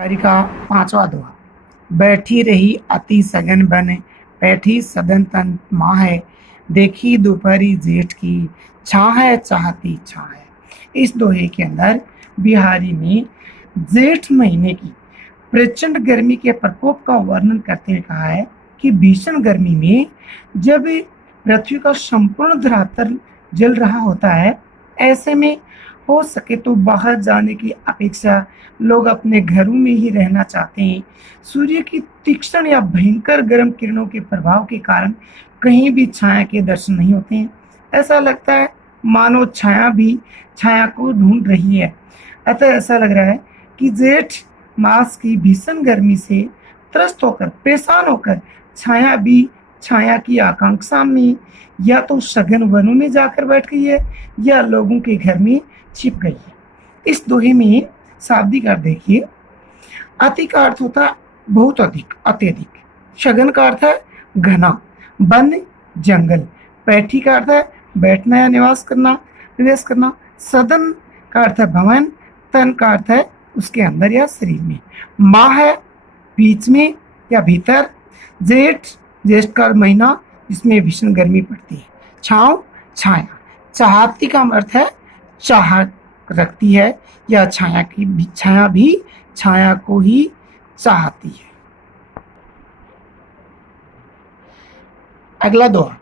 बिहारी का पांचवा दोहा। बैठी रही अति सघन बन, बैठी सदन तन माह है, देखी दोपहरी जेठ की छाह चाहती छाह। इस दोहे के अंदर बिहारी ने जेठ महीने की प्रचंड गर्मी के प्रकोप का वर्णन करते हुए कहा है कि भीषण गर्मी में जब पृथ्वी का संपूर्ण धरातल जल रहा होता है, ऐसे में हो सके तो बाहर जाने की अपेक्षा लोग अपने घरों में ही रहना चाहते हैं। सूर्य की तीक्ष्ण या भयंकर गर्म किरणों के प्रभाव के कारण कहीं भी छाया के दर्शन नहीं होते हैं। ऐसा लगता है मानो छाया भी छाया को ढूंढ रही है। अतः ऐसा लग रहा है कि जेठ मास की भीषण गर्मी से त्रस्त होकर, परेशान होकर छाया भी छाया की आकांक्षा में या तो सघन वनों में जाकर बैठ गई है या लोगों के घर में छिप गई है। इस दोहे में शाब्दिक अर्थ देखिए। अति का अर्थ होता है बहुत अधिक, अत्यधिक। सघन का अर्थ है घना, वन, जंगल। पैठी का अर्थ है बैठना या निवास करना, निवेश करना। सदन का अर्थ है भवन। तन का अर्थ है उसके अंदर या शरीर में। माह है बीच में या भीतर। जेठ, ज्येष्ठ का महीना जिसमें भीषण गर्मी पड़ती है। छांव, छाया। चाहती का अर्थ है चाह रखती है या छाया भी छाया को ही चाहती है। अगला दोहा।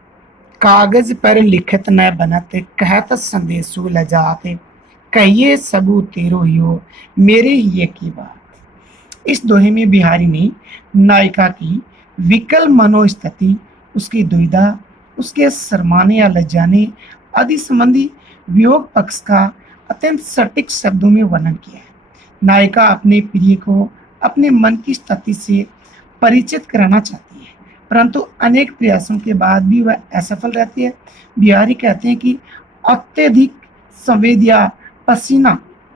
कागज पर लिखत न बनत, कहत संदेशु लजात, कहिए सबू तेरो हियो, मेरे ही की बात। इस दोहे में बिहारी ने नायिका की विकल मनोस्थिति, उसकी दुविधा, उसके शर्माने या लज्जाने आदि संबंधी वियोग पक्ष का अत्यंत सटीक शब्दों में वर्णन किया है। नायिका अपने प्रिय को अपने मन की स्थिति से परिचित कराना चाहती है, परंतु अनेक प्रयासों के बाद भी वह असफल रहती है। बिहारी कहते हैं कि अत्यधिक संवेद या पसीना,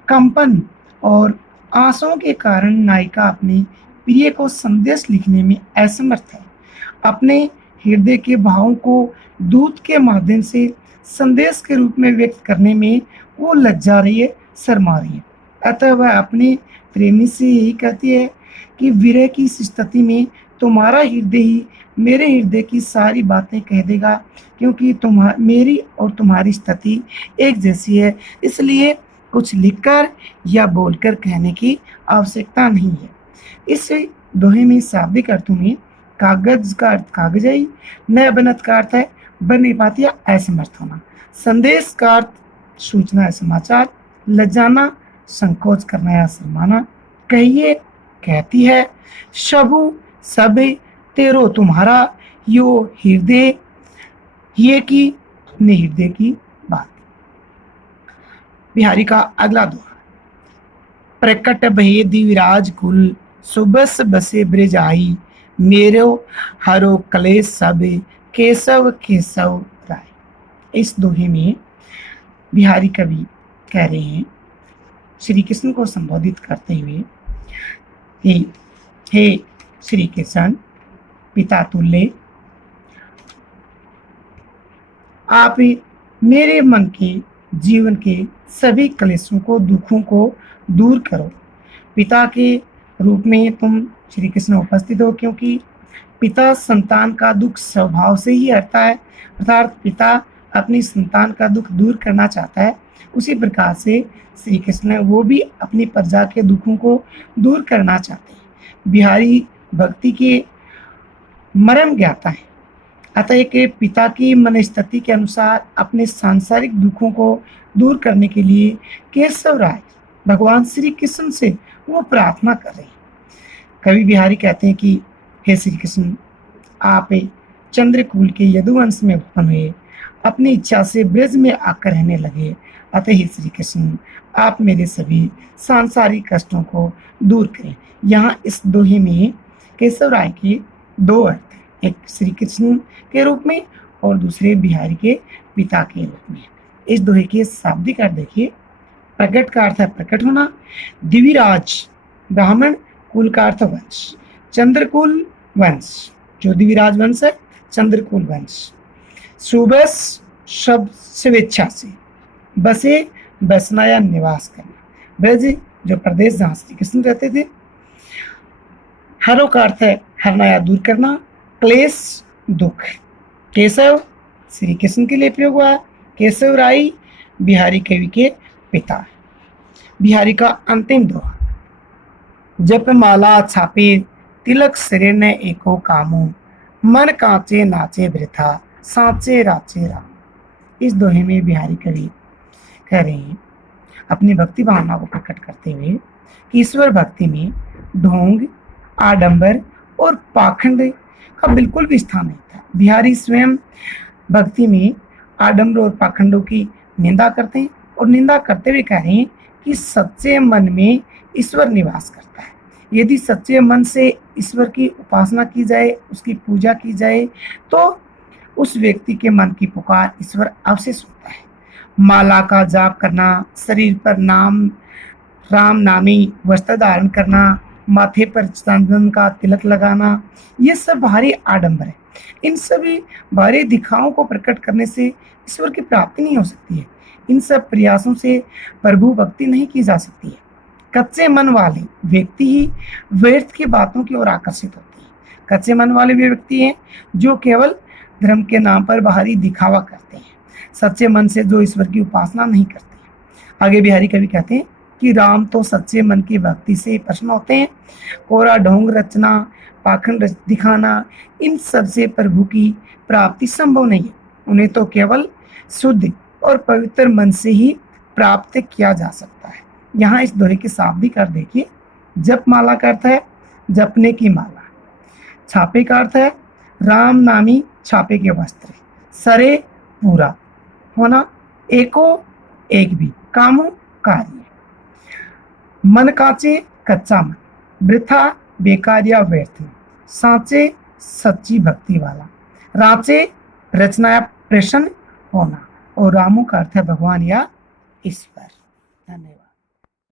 कंपन और आंसुओं के कारण नायिका अपने प्रिय को संदेश लिखने में असमर्थ है। अपने हृदय के भावों को दूत के माध्यम से संदेश के रूप में व्यक्त करने में वो लज्जा रही है, शर्मा रही है। अतः वह अपने प्रेमी से यही कहती है कि विरह की इस स्थिति में तुम्हारा हृदय ही मेरे हृदय की सारी बातें कह देगा, क्योंकि मेरी और तुम्हारी स्थिति एक जैसी है, इसलिए कुछ लिखकर या बोलकर कहने की आवश्यकता नहीं है। इस दोहे में शाब्दिक अर्थों में कागज का अर्थ कागजाई, न बनत का अर्थ है बन नहीं पाती या असमर्थ होना। संदेश का अर्थ सूचना या समाचार। लजाना, संकोच करना या शर्माना। कहिए, कहती है। सबू, सभी। तेरो, तुम्हारा। यो, हृदय, ये की, अपने हृदय की बात। बिहारी का अगला दोहा। प्रकट भये दिविराज कुल, सुबस बसे ब्रिज आई, मेरो हरो कलेश सब, केशव केशव राय। इस दोहे में बिहारी कवि कह रहे हैं, श्री कृष्ण को संबोधित करते हुए कि हे श्री कृष्ण, पिता तुल्य, आप मेरे मन के जीवन के सभी क्लेशों को, दुखों को दूर करो। पिता के रूप में तुम श्री कृष्ण उपस्थित हो, क्योंकि पिता संतान का दुख स्वभाव से ही हरता है, अर्थात पिता अपनी संतान का दुख दूर करना चाहता है। उसी प्रकार से श्री कृष्ण वो भी अपनी प्रजा के दुखों को दूर करना चाहते हैं। बिहारी भक्ति के मर्म ज्ञाता है, अतः एक पिता की मनस्थिति के अनुसार अपने सांसारिक दुखों को दूर करने के लिए केशव राय भगवान श्री कृष्ण से वो प्रार्थना कर रहे हैं। कवि बिहारी कहते हैं कि हे श्री कृष्ण, आप चंद्रकूल के यदुवंश में उत्पन्न हुए, अपनी इच्छा से ब्रज में आकर रहने लगे। अतः हे श्री कृष्ण, आप मेरे सभी सांसारिक कष्टों को दूर करें। यहाँ इस दोहे में केशव राय के दो अर्थ हैं, एक श्री कृष्ण के रूप में और दूसरे बिहारी के पिता के रूप में। इस दोहे के शाब्दिक अर्थ देखिए। प्रकट का अर्थ है प्रकट होना। दिविराज, ब्राह्मण, कुल का अर्थ वंश। चंद्रकुल, वंश, जो दिविराज वंश है, चंद्रकुल वंश। सुबस, शब्द स्वेच्छा से। बसे, बसना या निवास करना। ब्रज, जो प्रदेश जहाँ श्री कृष्ण रहते थे। हरो का अर्थ है हरना या दूर करना, क्लेश दुख। केशव श्री कृष्ण के लिए प्रयोग हुआ है। केशव राय बिहारी कवि के पिता। बिहारी का अंतिम दोहा, जप माला छापे तिलक सिरे न एको कामू, मन कांचे नाचे वृथा सांचे राचे राम। इस दोहे में बिहारी कवि कह रहे हैं अपनी भक्ति भावना को प्रकट करते हुए कि ईश्वर भक्ति में ढोंग, आडंबर और पाखंड का बिल्कुल भी स्थान नहीं था। बिहारी स्वयं भक्ति में आडंबर और पाखंडों की निंदा करते हैं और निंदा करते हुए कह रहे हैं कि सच्चे मन में ईश्वर निवास करता है। यदि सच्चे मन से ईश्वर की उपासना की जाए, उसकी पूजा की जाए, तो उस व्यक्ति के मन की पुकार ईश्वर अवश्य सुनता है। माला का जाप करना, शरीर पर राम नामी वस्त्र धारण करना, माथे पर चंदन का तिलक लगाना, ये सब बाहरी आडंबर है। इन सभी बाहरी दिखाओं को प्रकट करने से ईश्वर की प्राप्ति नहीं हो सकती है। इन सब प्रयासों से प्रभु भक्ति नहीं की जा सकती है। कच्चे मन वाले व्यक्ति ही व्यर्थ की बातों की ओर आकर्षित होते हैं। कच्चे मन वाले वे व्यक्ति हैं जो केवल धर्म के नाम पर बाहरी दिखावा करते हैं, सच्चे मन से जो ईश्वर की उपासना नहीं करते। आगे बिहारी कवि कहते हैं कि राम तो सच्चे मन की भक्ति से प्रसन्न होते हैं। कोरा ढोंग रचना, पाखंड दिखाना, इन सब से प्रभु की प्राप्ति संभव नहीं है। उन्हें तो केवल शुद्ध और पवित्र मन से ही प्राप्त किया जा सकता है। यहाँ इस दोहे के शाब्दिक अर्थ देखिए। जप माला का अर्थ है जपने की माला। छापे का अर्थ है राम नामी छापे के वस्त्र। सरे पूरा होना, एको एक भी, कामो कार्य। मन कांचे कच्चा मन, वृथा बेकार या व्यर्थ, सांचे सच्ची भक्ति वाला, राचे रचना या प्रसन्न होना, और रामू का अर्थ है भगवान या ईश्वर। धन्यवाद।